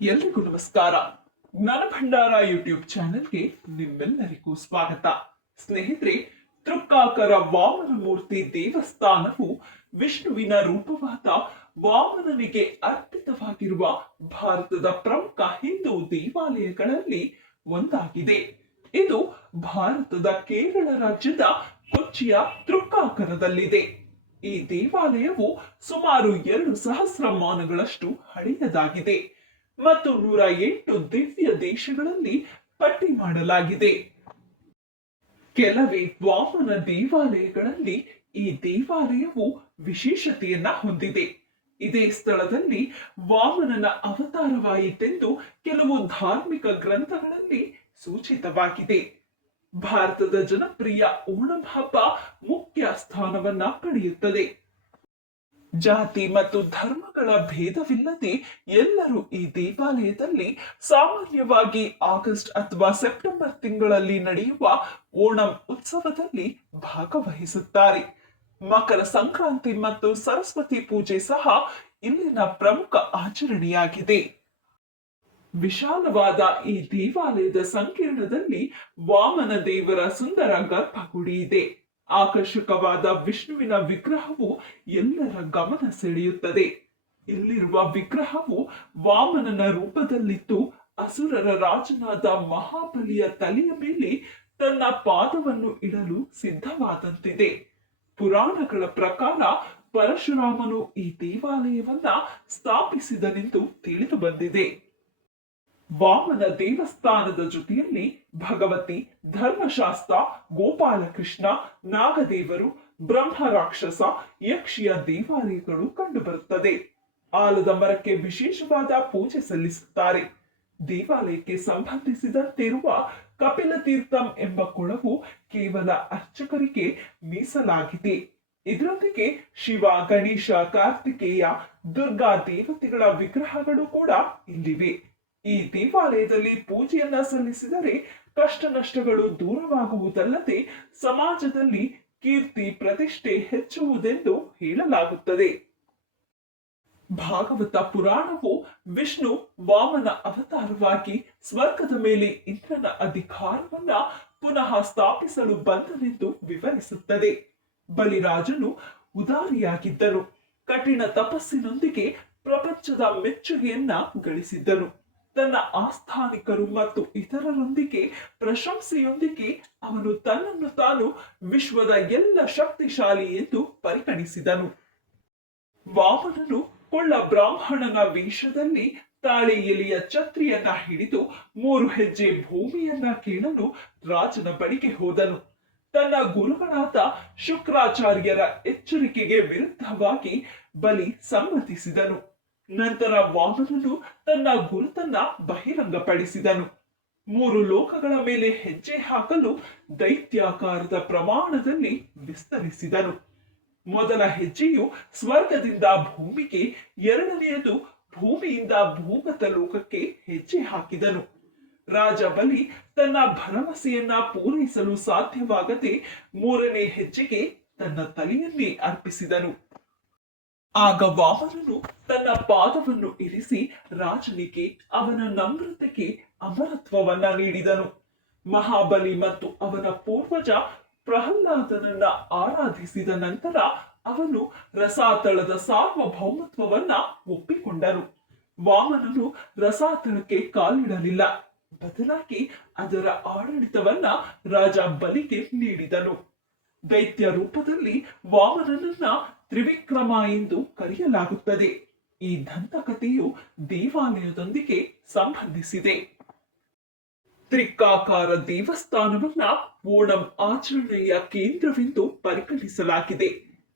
ಎಲ್ರಿಗೂ ನಮಸ್ಕಾರ. ಜ್ಞಾನ ಭಂಡಾರ ಯೂಟ್ಯೂಬ್ ಚಾನೆಲ್ಗೆ ನಿಮ್ಮೆಲ್ಲರಿಗೂ ಸ್ವಾಗತ. ಸ್ನೇಹಿತರೆ ತೃಕ್ಕಾಕರ ವಾಮನ ಮೂರ್ತಿ ದೇವಸ್ಥಾನವು ವಿಷ್ಣುವಿನ ರೂಪವಾದ ವಾಮನನಿಗೆ ಅರ್ಪಿತವಾಗಿರುವ ಭಾರತದ ಪ್ರಮುಖ ಹಿಂದೂ ದೇವಾಲಯಗಳಲ್ಲಿ ಒಂದಾಗಿದೆ. ಇದು ಭಾರತದ ಕೇರಳ ರಾಜ್ಯದ ಕೊಚ್ಚಿಯ ತೃಕ್ಕಾಕರದಲ್ಲಿದೆ ಈ ದೇವಾಲಯವು ಸುಮಾರು ಎರಡು ಸಹಸ್ರಮಾನಗಳಷ್ಟು ಹಳೆಯದಾಗಿದೆ. ಮತ್ತು ನೂರ ಎಂಟು ದಿವ್ಯ ದೇಶಗಳಲ್ಲಿ ಪಟ್ಟಿ ಮಾಡಲಾಗಿದೆ. ಕೆಲವೇ ವಾಮನ ದೇವಾಲಯಗಳಲ್ಲಿ ಈ ದೇವಾಲಯವು ವಿಶೇಷತೆಯನ್ನ ಹೊಂದಿದೆ. ಇದೇ ಸ್ಥಳದಲ್ಲಿ ವಾಮನನ ಅವತಾರವಾಯಿತೆಂದು ಕೆಲವು ಧಾರ್ಮಿಕ ಗ್ರಂಥಗಳಲ್ಲಿ ಸೂಚಿತವಾಗಿದೆ. ಭಾರತದ ಜನಪ್ರಿಯ ಓಣಂ ಹಬ್ಬ ಮುಖ್ಯ ಸ್ಥಾನವನ್ನ ಪಡೆಯುತ್ತದೆ. ಜಾತಿ ಮತ್ತು ಧರ್ಮಗಳ ಭೇದವಿಲ್ಲದೆ ಎಲ್ಲರೂ ಈ ದೇವಾಲಯದಲ್ಲಿ ಸಾಮಾನ್ಯವಾಗಿ ಆಗಸ್ಟ್ ಅಥವಾ ಸೆಪ್ಟೆಂಬರ್ ತಿಂಗಳಲ್ಲಿ ನಡೆಯುವ ಓಣಂ ಉತ್ಸವದಲ್ಲಿ ಭಾಗವಹಿಸುತ್ತಾರೆ. ಮಕರ ಸಂಕ್ರಾಂತಿ ಮತ್ತು ಸರಸ್ವತಿ ಪೂಜೆ ಸಹ ಇಲ್ಲಿನ ಪ್ರಮುಖ ಆಚರಣೆಯಾಗಿದೆ. ವಿಶಾಲವಾದ ಈ ದೇವಾಲಯದ ಸಂಕೀರ್ಣದಲ್ಲಿ ವಾಮನ ದೇವರ ಸುಂದರ ಗರ್ಭಗುಡಿ ಇದೆ. ಆಕರ್ಷಕವಾದ ವಿಷ್ಣುವಿನ ವಿಗ್ರಹವು ಎಲ್ಲರ ಗಮನ ಸೆಳೆಯುತ್ತದೆ. ಇಲ್ಲಿರುವ ವಿಗ್ರಹವು ವಾಮನನ ರೂಪದಲ್ಲಿದ್ದು, ಅಸುರರ ರಾಜನಾದ ಮಹಾಬಲಿಯ ತಲೆಯ ಮೇಲೆ ತನ್ನ ಪಾದವನ್ನು ಇಡಲು ಸಿದ್ಧವಾದಂತಿದೆ. ಪುರಾಣಗಳ ಪ್ರಕಾರ ಪರಶುರಾಮನು ಈ ದೇವಾಲಯವನ್ನ ಸ್ಥಾಪಿಸಿದನೆಂದು ತಿಳಿದು ಬಂದಿದೆ. ವಾಮನ ದೇವಸ್ಥಾನದ ಜೊತೆಯಲ್ಲಿ ಭಗವತಿ, ಧರ್ಮಶಾಸ್ತ್ರ, ಗೋಪಾಲಕೃಷ್ಣ, ನಾಗದೇವರು ಬ್ರಹ್ಮ ರಾಕ್ಷಸ ಯಕ್ಷಿಯ ದೇವಾಲಯಗಳು ಕಂಡುಬರುತ್ತದೆ. ಆಲದ ಮರಕ್ಕೆ ವಿಶೇಷವಾದ ಪೂಜೆ ಸಲ್ಲಿಸುತ್ತಾರೆ. ದೇವಾಲಯಕ್ಕೆ ಸಂಬಂಧಿಸಿದಂತಿರುವ ಕಪಿಲ ತೀರ್ಥಂ ಎಂಬ ಕೊಳವು ಕೇವಲ ಅರ್ಚಕರಿಗೆ ಮೀಸಲಾಗಿದೆ. ಇದರೊಂದಿಗೆ ಶಿವ, ಗಣೇಶ, ಕಾರ್ತಿಕೇಯ, ದುರ್ಗಾ ದೇವತೆಗಳ ವಿಗ್ರಹಗಳು ಕೂಡ ಇಲ್ಲಿವೆ. ಈ ದೇವಾಲಯದಲ್ಲಿ ಪೂಜೆಯನ್ನ ಸಲ್ಲಿಸಿದರೆ ಕಷ್ಟ ನಷ್ಟಗಳು ದೂರವಾಗುವುದಲ್ಲದೆ ಸಮಾಜದಲ್ಲಿ ಕೀರ್ತಿ ಪ್ರತಿಷ್ಠೆ ಹೆಚ್ಚುವುದೆಂದು ಹೇಳಲಾಗುತ್ತದೆ. ಭಾಗವತ ಪುರಾಣವು ವಿಷ್ಣು ವಾಮನ ಅವತಾರವಾಗಿ ಸ್ವರ್ಗದ ಮೇಲೆ ಇಂದ್ರನ ಅಧಿಕಾರವನ್ನ ಪುನಃ ಸ್ಥಾಪಿಸಲು ಬಂದನೆಂದು ವಿವರಿಸುತ್ತದೆ. ಬಲಿರಾಜನು ಉದಾರಿಯಾಗಿದ್ದರು. ಕಠಿಣ ತಪಸ್ಸಿನೊಂದಿಗೆ ಪ್ರಪಂಚದ ಮೆಚ್ಚುಗೆಯನ್ನ ಗಳಿಸಿದ್ದನು. ತನ್ನ ಆಸ್ಥಾನಿಕರು ಮತ್ತು ಇತರರೊಂದಿಗೆ ಪ್ರಶಂಸೆಯೊಂದಿಗೆ ಅವನು ತನ್ನನ್ನು ತಾನು ವಿಶ್ವದ ಎಲ್ಲ ಶಕ್ತಿಶಾಲಿ ಎಂದು ಪರಿಗಣಿಸಿದನು. ವಾಮನನು ಕೊಳ್ಳ ಬ್ರಾಹ್ಮಣನ ವೇಷದಲ್ಲಿ ತಾಳೆ ಎಲೆಯ ಛತ್ರಿಯನ್ನ ಹಿಡಿದು ಮೂರು ಹೆಜ್ಜೆ ಭೂಮಿಯನ್ನ ಕೇಳಲು ರಾಜನ ಬಳಿಗೆ ಹೋದನು. ತನ್ನ ಗುರುಗಳಾದ ಶುಕ್ರಾಚಾರ್ಯರ ಎಚ್ಚರಿಕೆಗೆ ವಿರುದ್ಧವಾಗಿ ಬಲಿ ಸಮ್ಮತಿಸಿದನು. ನಂತರ ವಾಮನನು ತನ್ನ ಗುರುತನ್ನ ಬಹಿರಂಗಪಡಿಸಿದನು. ಮೂರು ಲೋಕಗಳ ಮೇಲೆ ಹೆಜ್ಜೆ ಹಾಕಲು ದೈತ್ಯಾಕಾರದ ಪ್ರಮಾಣದಲ್ಲಿ ವಿಸ್ತರಿಸಿದನು. ಮೊದಲ ಹೆಜ್ಜೆಯು ಸ್ವರ್ಗದಿಂದ ಭೂಮಿಗೆ, ಎರಡನೆಯದು ಭೂಮಿಯಿಂದ ಭೂಗತ ಲೋಕಕ್ಕೆ ಹೆಜ್ಜೆ ಹಾಕಿದನು. ರಾಜ ಬಲಿ ತನ್ನ ಭರವಸೆಯನ್ನ ಪೂರೈಸಲು ಸಾಧ್ಯವಾಗದೆ ಮೂರನೇ ಹೆಜ್ಜೆಗೆ ತನ್ನ ತಲೆಯನ್ನೇ ಅರ್ಪಿಸಿದನು. ಆಗ ವಾಮನನು ತನ್ನ ಪಾದವನ್ನು ಇರಿಸಿ ರಾಜನಿಗೆ ಅವನ ನಮ್ರತೆಗೆ ಅಮರತ್ವವನ್ನ ನೀಡಿದನು. ಮಹಾಬಲಿ ಮತ್ತು ಅವನ ಪೂರ್ವಜ ಪ್ರಹ್ಲಾದನನ್ನ ಆರಾಧಿಸಿದ ನಂತರ ಅವನು ರಸಾತಳದ ಸಾರ್ವಭೌಮತ್ವವನ್ನ ಒಪ್ಪಿಕೊಂಡನು. ವಾಮನನು ರಸಾತಳಕ್ಕೆ ಕಾಲಿಡಲಿಲ್ಲ. ಬದಲಾಗಿ ಅದರ ಆಡಳಿತವನ್ನ ರಾಜ ಬಲಿಗೆ ನೀಡಿದನು. ದೈತ್ಯ ರೂಪದಲ್ಲಿ ವಾಮನನನ್ನ ತ್ರಿವಿಕ್ರಮ ಎಂದು ಕರೆಯಲಾಗುತ್ತದೆ. ಈ ದಂತಕಥೆಯು ದೇವಾಲಯದೊಂದಿಗೆ ಸಂಬಂಧಿಸಿದೆ. ತ್ರಿಕ್ಕಾಕಾರ ದೇವಸ್ಥಾನವನ್ನ ಓಣಂ ಆಚರಣೆಯ ಕೇಂದ್ರವೆಂದು ಪರಿಗಣಿಸಲಾಗಿದೆ.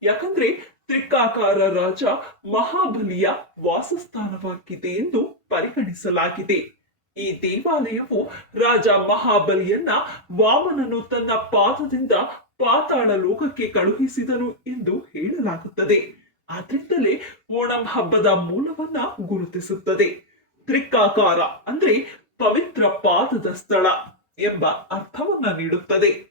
ಯಾಕಂದ್ರೆ ತ್ರಿಕ್ಕಾಕಾರ ರಾಜ ಮಹಾಬಲಿಯ ವಾಸಸ್ಥಾನವಾಗಿದೆ ಎಂದು ಪರಿಗಣಿಸಲಾಗಿದೆ. ಈ ದೇವಾಲಯವು ರಾಜ ಮಹಾಬಲಿಯನ್ನ ವಾಮನನು ತನ್ನ ಪಾದದಿಂದ ಪಾತಾಳ ಲೋಕಕ್ಕೆ ಕಳುಹಿಸಿದನು ಎಂದು ಹೇಳಲಾಗುತ್ತದೆ. ಆದ್ರಿಂದಲೇ ಓಣಂ ಹಬ್ಬದ ಮೂಲವನ್ನ ಗುರುತಿಸುತ್ತದೆ. ತ್ರಿಕ್ಕಾಕಾರ ಅಂದ್ರೆ ಪವಿತ್ರ ಪಾದದ ಸ್ಥಳ ಎಂಬ ಅರ್ಥವನ್ನ ನೀಡುತ್ತದೆ.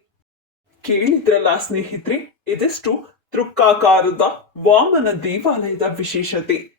ಕೇಳಿದ್ರಲ್ಲ ಸ್ನೇಹಿತರೆ, ಇದಿಷ್ಟು ತೃಕ್ಕಾಕಾರದ ವಾಮನ ದೇವಾಲಯದ ವಿಶೇಷತೆ?